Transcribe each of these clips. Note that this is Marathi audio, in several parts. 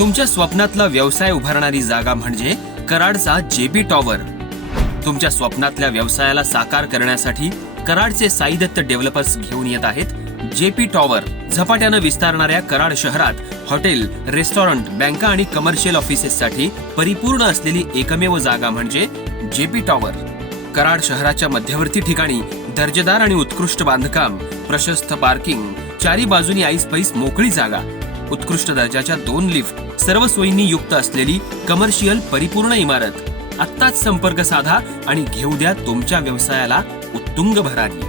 तुमच्या स्वप्नातला व्यवसाय उभारणारी जागा म्हणजे कराडचा जेबी टॉवर. तुमच्या स्वप्नातल्या व्यवसायाला साकार करण्यासाठी कराडचे साईदत्त डेव्हलपर्स घेऊन येत आहेत जेपी टॉवर. झपाट्यानं विस्तारणाऱ्या कराड शहरात हॉटेल रेस्टॉरंट बँका आणि कमर्शियल ऑफिसेससाठी परिपूर्ण असलेली एकमेव जागा म्हणजे जेपी टॉवर. कराड शहराच्या मध्यवर्ती ठिकाणी दर्जेदार आणि उत्कृष्ट बांधकाम प्रशस्त पार्किंग चारी बाजूनी आईस पैस मोकळी जागा उत्कृष्ट दर्जाच्या दोन लिफ्ट सर्व सोयींनी युक्त असलेली कमर्शियल परिपूर्ण इमारत. आत्ताच संपर्क साधा आणि घेऊ द्या तुमच्या व्यवसायाला उत्तुंग भरारी.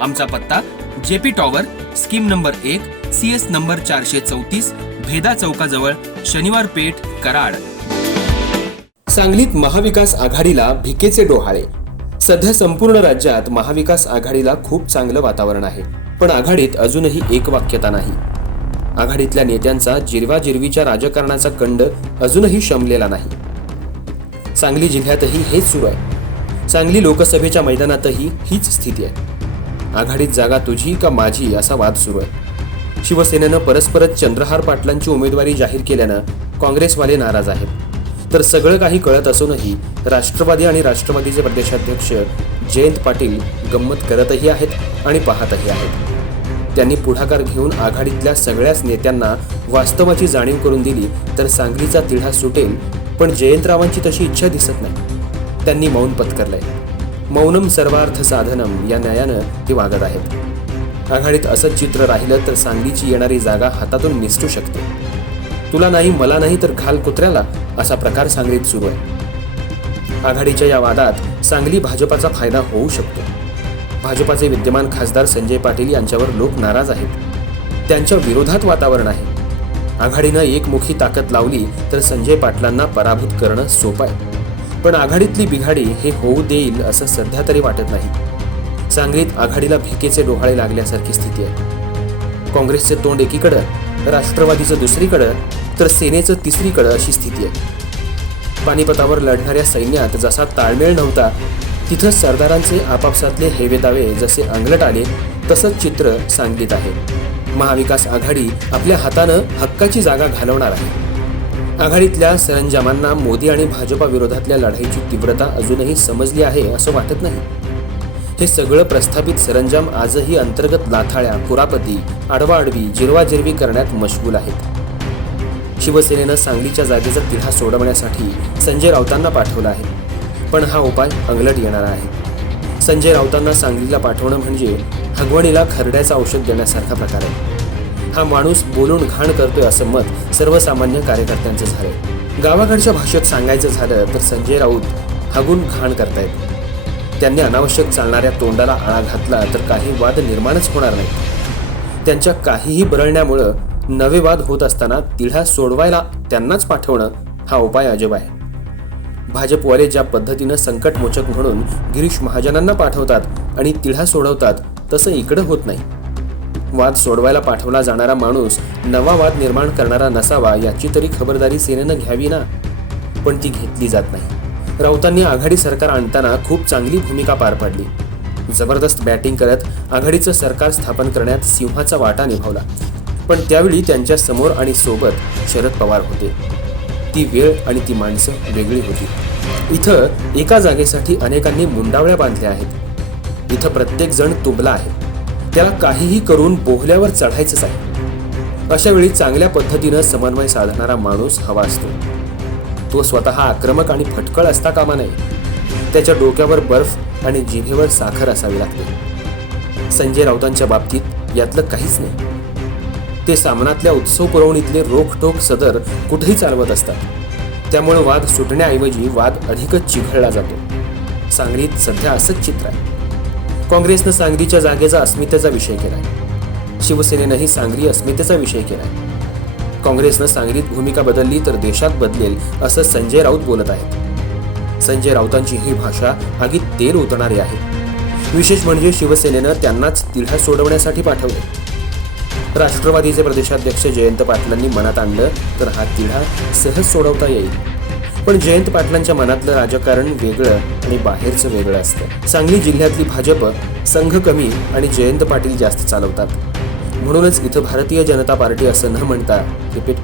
आमचा पत्ता जेपी टॉवर स्कीम नंबर एक सी एस नंबर चारशे चौतीस भेदा चौकाजवळ शनिवार पेठ कराड. सांगलीत महाविकास आघाडीला भिकेचे डोहाळे. सध्या संपूर्ण राज्यात महाविकास आघाडीला खूप चांगलं वातावरण आहे. पण आघाडीत अजूनही एक वाक्यता नाही. आघाडीतल्या नेत्यांचा जिरवाजिरवीच्या राजकारणाचा कंड अजूनही शमलेला नाही. सांगली जिल्ह्यातही हेच सुरू आहे. सांगली लोकसभेच्या मैदानातही हीच स्थिती आहे. आघाडीत जागा तुझी का माझी असा वाद सुरू आहे. शिवसेनेनं परस्परच चंद्रहार पाटलांची उमेदवारी जाहीर केल्यानं काँग्रेसवाले नाराज आहेत. तर सगळं काही कळत असूनही राष्ट्रवादी आणि राष्ट्रवादीचे प्रदेशाध्यक्ष जयंत पाटील गंमत करतही आहेत आणि पाहतही आहेत. त्यांनी पुढाकार घेऊन आघाडीतल्या सगळ्याच नेत्यांना वास्तवाची जाणीव करून दिली तर सांगलीचा तिढा सुटेल पण जयंतरावांची तशी इच्छा दिसत नाही. त्यांनी मौन पत्करलंय. मौनम सर्वार्थ साधनम या न्यायानं ते वागत आहेत. आघाडीत असंच चित्र राहिलं तर सांगलीची येणारी जागा हातातून निसटू शकते. तुला नाही मला नाही तर घाल कुत्र्याला असा प्रकार सांगलीत सुरू आहे. आघाडीच्या या वादात सांगली भाजपाचा फायदा होऊ शकतो. भाजपाचे विद्यमान खासदार संजय पाटील यांच्यावर लोक नाराज आहेत. त्यांच्या विरोधात वातावरण आहे. आघाडीनं एकमुखी ताकद लावली तर संजय पाटलांना पराभूत करणं सोपं आहे. पण आघाडीतली बिघाडी हे होऊ देईल असं सध्या तरी वाटत नाही. सांगलीत आघाडीला भिकेचे डोहाळे लागल्यासारखी स्थिती आहे. काँग्रेसचे तोंड एकीकडं राष्ट्रवादीचं दुसरीकडं तर सेनेचं तिसरीकडं अशी स्थिती आहे. पानिपतावर लढणाऱ्या सैन्यात जसा ताळमेळ नव्हता तिथं सरदारांचे आपापसातले हेवेदावे जसे अंगलट आले तसंच चित्र सांगलीत आहे. महाविकास आघाडी आपल्या हातानं हक्काची जागा घालवणार आहे. आघाडीतल्या सरंजामांना मोदी आणि भाजपा विरोधातल्या लढाईची तीव्रता अजूनही समजली आहे असं वाटत नाही. हे सगळं प्रस्थापित सरंजाम आजही अंतर्गत लाथाळ्या कुरापती आडवाआडवी जिरवाजिरवी करण्यात मशगूल आहेत. शिवसेनेनं सांगलीच्या जागेचा तिढा सोडवण्यासाठी संजय राऊतांना पाठवलं आहे. पण हा उपाय अंगलट येणारा आहे. संजय राऊतांना सांगलीला पाठवणं म्हणजे हगवणीला खरड्याचं औषध देण्यासारखा प्रकार आहे. हा माणूस बोलून घाण करतोय असं मत सर्वसामान्य कार्यकर्त्यांचं झालंय. गावाकडच्या भाषेत सांगायचं झालं तर संजय राऊत हगून घाण करतायत. त्यांनी अनावश्यक चालणाऱ्या तोंडाला आळा घातला तर काही वाद निर्माणच होणार नाही त्यांच्या काहीही बरळण्यामुळं नवे वाद होत असताना तिढा सोडवायला त्यांनाच पाठवणं हा उपाय अजब आहे. भाजपवाले ज्या पद्धतीनं संकटमोचक म्हणून गिरीश महाजनांना पाठवतात आणि तिढा सोडवतात तसं इकडं होत नाही. वाद सोडवायला पाठवला जाणारा माणूस नवा वाद निर्माण करणारा नसावा याची तरी खबरदारी सेनेनं घ्यावी ना? पण ती घेतली जात नाही. राऊतांनी आघाडी सरकार आणताना खूप चांगली भूमिका पार पाडली. जबरदस्त बॅटिंग करत आघाडीचं सरकार स्थापन करण्यात सिंहाचा वाटा निभावला. पण त्यावेळी त्यांच्यासमोर आणि सोबत शरद पवार होते. ती वेळ आणि ती माणसं वेगळी होती. इथं एका जागेसाठी अनेकांनी मुंडावळ्या बांधल्या आहेत. इथं प्रत्येक जण तुंबला आहे. त्याला काहीही करून बोहल्यावर चढायचंच आहे. अशा वेळी चांगल्या पद्धतीनं समन्वय साधणारा माणूस हवा असतो. तो स्वतः आक्रमक आणि फटकळ असता कामा नये. त्याच्या डोक्यावर बर्फ आणि जिभेवर साखर असावी लागते. संजय राऊतांच्या बाबतीत यातलं काहीच नाही. ते सामनातल्या उत्सव पुरवणीतले रोखटोक सदर कुठेही चालवत असतात. त्यामुळे वाद सुटण्याऐवजी वाद अधिकच चिघळला जातो. सांगलीत सध्या असंच चित्र आहे. काँग्रेसनं सांगलीच्या जागेचा अस्मितेचा विषय केलाय. शिवसेनेनंही सांगली अस्मितेचा विषय केलाय. काँग्रेसनं सांगलीत भूमिका बदलली तर देशात बदलेल असं संजय राऊत बोलत आहेत. संजय राऊतांची ही भाषा आगीत तेल उतरणारी आहे. विशेष म्हणजे शिवसेनेनं त्यांनाच तिढा सोडवण्यासाठी पाठवले राष्ट्रवादीचे प्रदेशाध्यक्ष जयंत पाटलांनी मनात आणलं तर हा तिढा सहज सोडवता येईल. पण जयंत पाटलांच्या मनातलं राजकारण वेगळं आणि बाहेरचं वेगळं असतं. सांगली जिल्ह्यातली भाजप संघ कमी आणि जयंत पाटील जास्त चालवतात. म्हणूनच इथं भारतीय जनता पार्टी असं न म्हणता रिपीट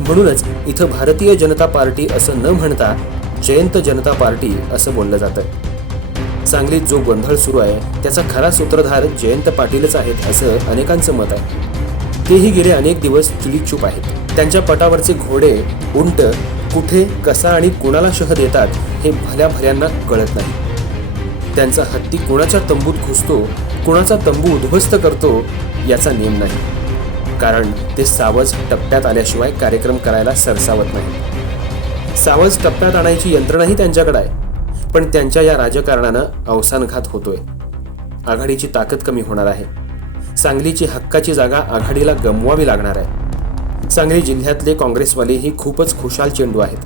म्हणूनच इथं भारतीय जनता पार्टी असं न म्हणता जयंत जनता पार्टी असं बोललं जातं. सांगलीत जो गोंधळ सुरू आहे त्याचा खरा सूत्रधार जयंत पाटीलच आहेत असं अनेकांचं मत आहे. तेही गेले अनेक दिवस चुलीचूप आहेत. त्यांच्या पटावरचे घोडे उंट कुठे कसा आणि कुणाला शह देतात हे भल्या भल्यांना कळत नाही. त्यांचा हत्ती कुणाच्या तंबूत घुसतो कुणाचा तंबू उद्ध्वस्त करतो याचा नेम नाही. कारण ते सावज टप्प्यात आल्याशिवाय कार्यक्रम करायला सरसावत नाही सावज टप्प्यात आणायची यंत्रणाही त्यांच्याकडे आहे. पण त्यांच्या या राजकारणानं अवसानघात होतोय. आघाडीची ताकद कमी होणार आहे. सांगलीची हक्काची जागा आघाडीला गमवावी लागणार आहे. सांगली जिल्ह्यातले काँग्रेसवाले ही खूपच खुशाल चेंडू आहेत.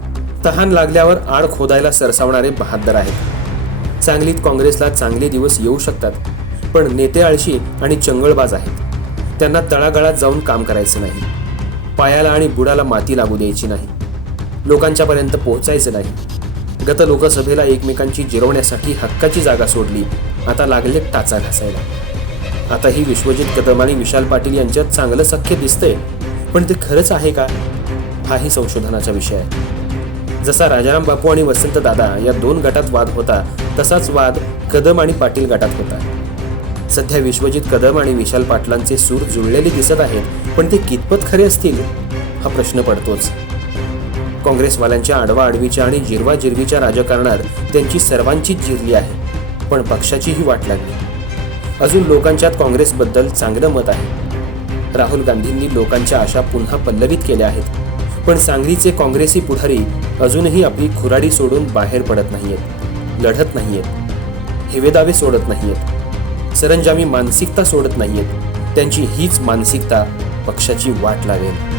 तहान लागल्यावर आड खोदायला सरसावणारे बहादर आहेत. सांगलीत काँग्रेसला चांगले दिवस येऊ शकतात पण नेते आळशी आणि चंगळबाज आहेत. त्यांना तळागाळात जाऊन काम करायचं नाही. पायाला आणि बुडाला माती लागू द्यायची नाही. लोकांच्यापर्यंत पोहोचायचं नाही. गत लोकसभेला एकमेकांची जिरवण्यासाठी हक्काची जागा सोडली. आता लागले टाचा घासायला. आता ही विश्वजित कदम आणि विशाल पाटील यांच्यात चांगलं सख्य दिसतंय. पण ते खरंच आहे का? हाही संशोधनाचा विषय आहे. जसा राजाराम बापू आणि वसंत दादा या दोन गटात वाद होता तसाच वाद कदम आणि पाटील गटात होता. सध्या विश्वजित कदम आणि विशाल पाटलांचे सूर जुळलेले दिसत आहेत पण ते कितपत खरे असतील? हा प्रश्न पडतोच. काँग्रेसवाल्यांच्या आडवा आडवीच्या आणि जिरवा जिरवीच्या राजकारणात त्यांची सर्वांचीच जिरली आहे पण पक्षाचीही वाट लागली. अजून लोकांच्यात काँग्रेसबद्दल चांगलं मत आहे. राहुल गांधींनी लोकांच्या आशा पुन्हा पल्लवित केल्या आहेत. पण सांगलीचे काँग्रेसी पुढारी अजूनही आपली खुराडी सोडून बाहेर पडत नाहीयेत. लढत नाहीयेत. हेवेदावे सोडत नाहीयेत. सरंजामी मानसिकता सोडत नाहीयेत. त्यांची हीच मानसिकता पक्षाची वाट लावेल.